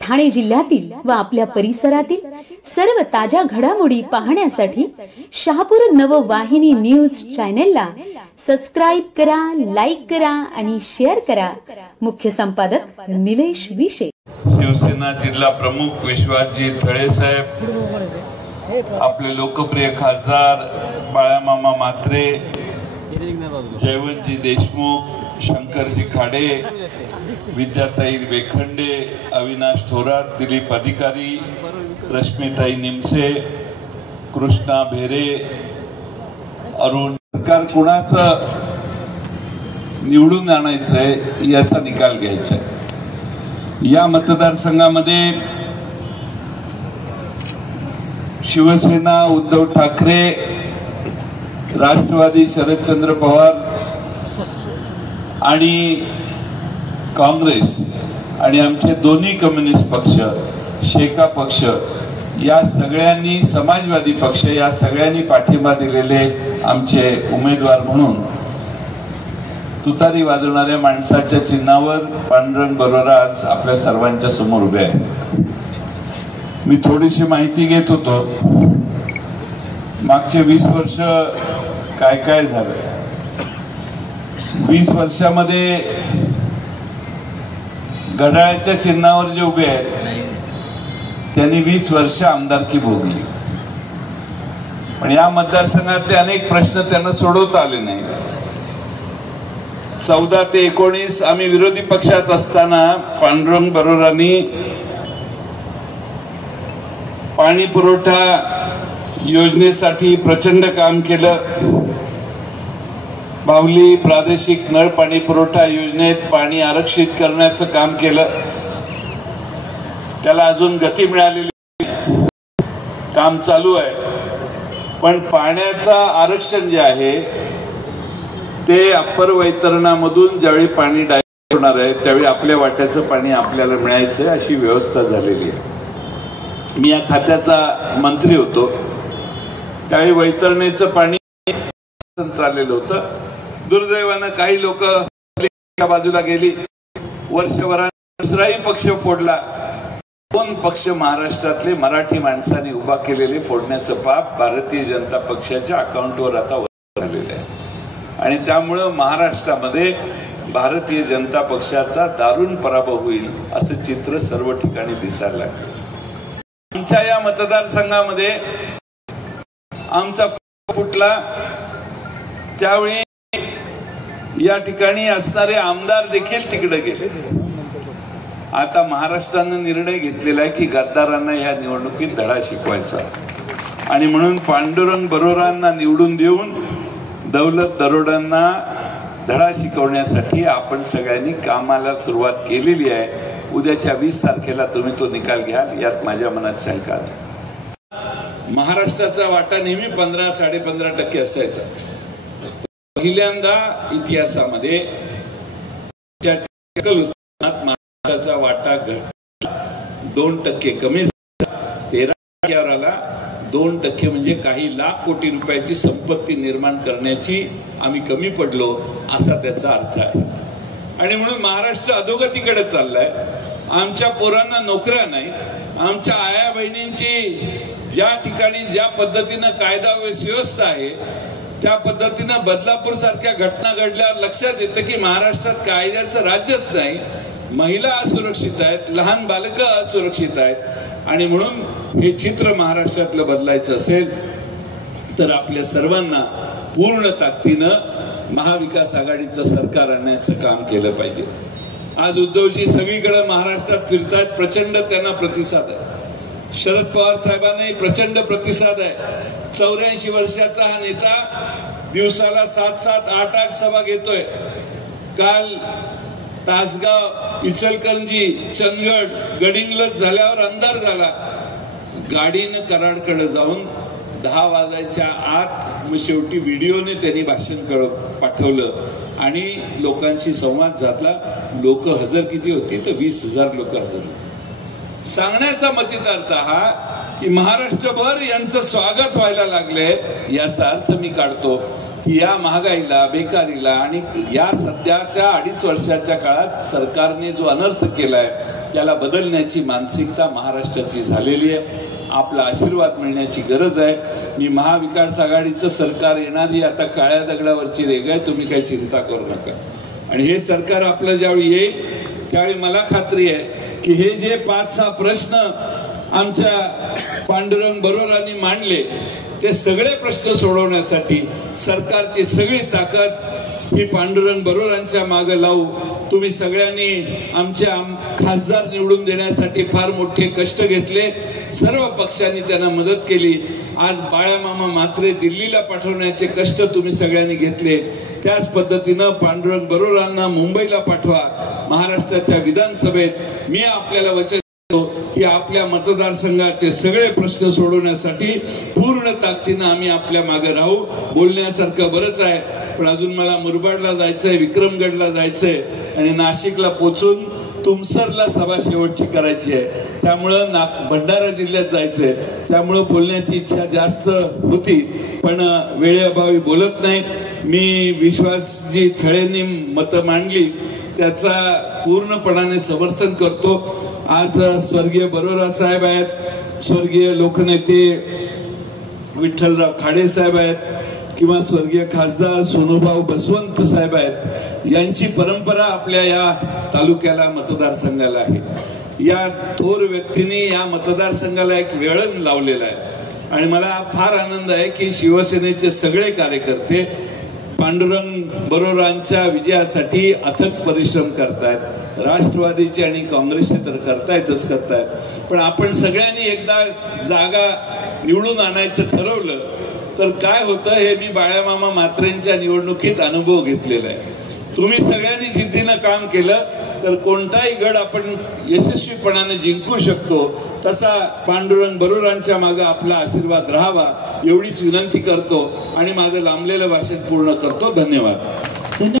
ठाणे जिल्ह्यातील व आपल्या परिसरातील सर्व ताज्या घडामोडी पाहण्यासाठी शहापूर नववाहिनी न्यूज चॅनेलला सबस्क्राइब करा, लाईक करा आणि शेअर करा। मुख्य संपादक निलेश विशे। शिवसेना जिल्हा प्रमुख विश्वासजी थळे साहेब, आपले लोकप्रिय खासदार बाळामामा म्हात्रे, जयवंतजी देशमुख, शंकरजी खाडे, विद्याताई वेखंडे, अविनाश थोरात, दिलीप अधिकारी, रश्मिताई निमसे, कृष्णा भेरे, अरुण, सरकार कुणाचं निवडून आणायचंय याचा निकाल घ्यायचा आहे। या मतदारसंघामध्ये शिवसेना उद्धव ठाकरे, राष्ट्रवादी शरदचंद्र पवार आणि काँग्रेस आणि आमचे दोन्ही कम्युनिस्ट पक्ष, शेका पक्ष या सगळ्यांनी, समाजवादी पक्ष या सगळ्यांनी पाठिंबा दिलेले आमचे उमेदवार म्हणून तुतारी वाजवणाऱ्या माणसाच्या चिन्हावर पांडुरंग बरोरा आज आपल्या सर्वांच्या समोर उभे आहे। मी थोडीशी माहिती घेत होतो, मागचे 20 वर्ष काय काय झालं। 20 वर्षामध्ये घड्याळाच्या चिन्हावर जे उभे आहेत त्यांनी 20 वर्ष आमदारकी भोगली, पण या मतदारसंघातले अनेक प्रश्न त्यांना सोडवता आले नाही। 14 ते 19 आम्ही विरोधी पक्षात असताना पांडुरंग बरोरांनी पाणी पुरवठा योजनेसाठी प्रचंड काम केलं। बावली प्रादेशिक नळ पाणी पुरवठा योजनेत पाणी आरक्षित करण्याचं काम केलं, त्याला अजून गती मिळालेली, काम चालू आहे। पण पाण्याचं आरक्षण जे आहे ते अप्पर वैतरणामधून ज्यावेळी पाणी डायव्हर्ट होणार आहे त्यावेळी आपल्या वाट्याचं पाणी आपल्याला मिळायचं अशी व्यवस्था झालेली आहे। मी या खात्याचा मंत्री होतो त्यावेळी वैतरणेचं पाणी चाललेलं होतं। दुर्दैवानं काही लोक बाजूला गेली, वर्षभरात दुसराही पक्ष फोडला। 2 पक्ष महाराष्ट्रातले मराठी माणसांनी उभा केलेले फोडण्याचं पाप भारतीय जनता पक्षाच्या अकाउंटवर आता झालेलं आहे आणि त्यामुळं महाराष्ट्रामध्ये भारतीय जनता पक्षाचा दारुण पराभव होईल असं चित्र सर्व ठिकाणी दिसायला लागलं। आमच्या या मतदारसंघामध्ये आमचा फुटला त्यावेळी या ठिकाणी असणारे आमदार देखील तिकडे गेले। आता महाराष्ट्रानं निर्णय घेतलेला आहे की गद्दारांना या निवडणुकीत धडा शिकवायचा आणि म्हणून पांडुरंग बरोरांना निवडून देऊन दौलत दरोड्यांना धडा शिकवण्यासाठी आपण सगळ्यांनी कामाला सुरुवात केलेली आहे। उद्याच्या 20 तारखेला तुम्ही तो निकाल घ्याल यात माझ्या मनात शंका नाही। महाराष्ट्राचा वाटा नेहमी 15-15.5% असायचा। पहिल्यांदा इतिहासामध्ये महाराष्ट्राचा वाटा 2% कमी झाला, 13% आला। 2% म्हणजे काही लाख कोटी रुपयाची संपत्ती निर्माण करण्याची आम्ही कमी पडलो असा त्याचा अर्थ आहे आणि म्हणून महाराष्ट्र अधोगतीकडे चाललाय। आमच्या पोरांना नोकऱ्या नाही, आमच्या आया बहिणींची ज्या ठिकाणी ज्या पद्धतीनं कायदा व सुव्यवस्था आहे त्या पद्धतीनं बदलापूर सारख्या घटना घडल्यावर लक्षात येतं की महाराष्ट्रात कायद्याचं राज्यच नाही, महिला असुरक्षित आहेत, लहान बालकं असुरक्षित आहेत आणि म्हणून हे चित्र महाराष्ट्रातलं बदलायचं असेल तर आपल्या सर्वांना पूर्ण ताकदीनं महाविकास आघाडीचं सरकार आणण्याचं काम केलं पाहिजे। आज उद्धवजी सगळीकडे महाराष्ट्रात फिरतात, प्रचंड त्यांना प्रतिसाद आहे। शरद पवार साहेबांनाही प्रचंड प्रतिसाद आहे। 84 वर्षाचा हा नेता दिवसाला 7-7, 8-8 सभा घेतोय। काल तासगाव, इचलकरंजी, चंदगड, गडिंग्लज झाल्यावर अंधार झाला, गाडीनं कराडकडे जाऊन 10 वाजायच्या आत मग शेवटी व्हिडिओने त्यांनी भाषण पाठवलं आणि लोकांशी संवाद साधला। लोक हजर किती होती तर 20,000 लोक हजर होते। सांगण्याचा मतितार्थ हा की महाराष्ट्रभर यांचं स्वागत व्हायला लागले। याचा अर्थ मी काढतो की या महागाईला, बेकारीला आणि या सध्याच्या 2.5 वर्षाच्या काळात सरकारने जो अनर्थ केलाय त्याला बदलण्याची मानसिकता महाराष्ट्राची झालेली आहे. आपला आशीर्वाद मिळण्याची गरज आहे. मी महाविकास आघाडीचं सरकार येणारी आता काळ्या दगडावरची रेघ आहे, तुम्ही काही चिंता करू नका. आणि हे सरकार आपलं ज्यावेळी येईल त्यावेळी मला खात्री आहे की हे जे 5-6 प्रश्न आमच्या पांडुरंग बरोरांनी मांडले ते सगळे प्रश्न सोडवण्यासाठी सरकारची सगळी ताकद ही पांडुरंग बरोरांच्या मागे लावू. तुम्ही सगळ्यांनी आमच्या खासदार निवडून देण्यासाठी फार मोठे कष्ट घेतले. सर्व पक्षांनी त्यांना मदत केली. आज बाळामामा म्हात्रे दिल्लीला पाठवण्याचे कष्ट तुम्ही सगळ्यांनी घेतले. त्याच पद्धतीनं पांडुरंग बरोरांना मुंबईला पाठवा. महाराष्ट्राच्या विधानसभेत मी आपल्याला वचन की आपल्या मतदारसंघाचे सगळे प्रश्न सोडवण्यासाठी पूर्ण ताकदीनं आम्ही आपल्या मागे राहू. बोलण्यासारखं बरंच आहे, पण अजून मला मुरबाडला जायचंय, विक्रमगडला जायचंय आणि नाशिकला पोचून तुमसरला सभा शेवटची करायची आहे. त्यामुळं भंडारा जिल्ह्यात जायचंय. त्यामुळं बोलण्याची इच्छा जास्त होती, पण वेळेअभावी बोलत नाही. मी विश्वासजी थळेंनी मतं मांडली त्याचा पूर्णपणाने समर्थन करतो. आज स्वर्गीय बरोरा साहेब आहेत, स्वर्गीय लोकनेते विठ्ठलराव खाडे साहेब आहेत, किंवा स्वर्गीय खासदार सोनूभाऊ बसवंत साहेब आहेत. यांची परंपरा आपल्या या तालुक्याला मतदारसंघाला आहे. या थोर व्यक्तींनी या मतदारसंघाला एक वेळण लावलेला आहे आणि मला फार आनंद आहे की शिवसेनेचे सगळे कार्यकर्ते पांडुरंग बरोरांच्या विजयासाठी अथक परिश्रम करतायत. राष्ट्रवादीचे आणि काँग्रेसचे तर करतायत, पण आपण सगळ्यांनी एकदा जागा निवडून आणायचं ठरवलं तर काय होतं हे मी बाळामामा म्हात्रेंच्या निवडणुकीत अनुभव घेतलेला आहे. तुम्ही सगळ्यांनी जिद्दीनं काम केलं तर कोणताही गड आपण यशस्वीपणाने जिंकू शकतो. तसा पांडुरंग बरोरांच्या मागे आपला आशीर्वाद राहावा एवढीच विनंती करतो आणि माझं लांबलेलं भाषण पूर्ण करतो. धन्यवाद.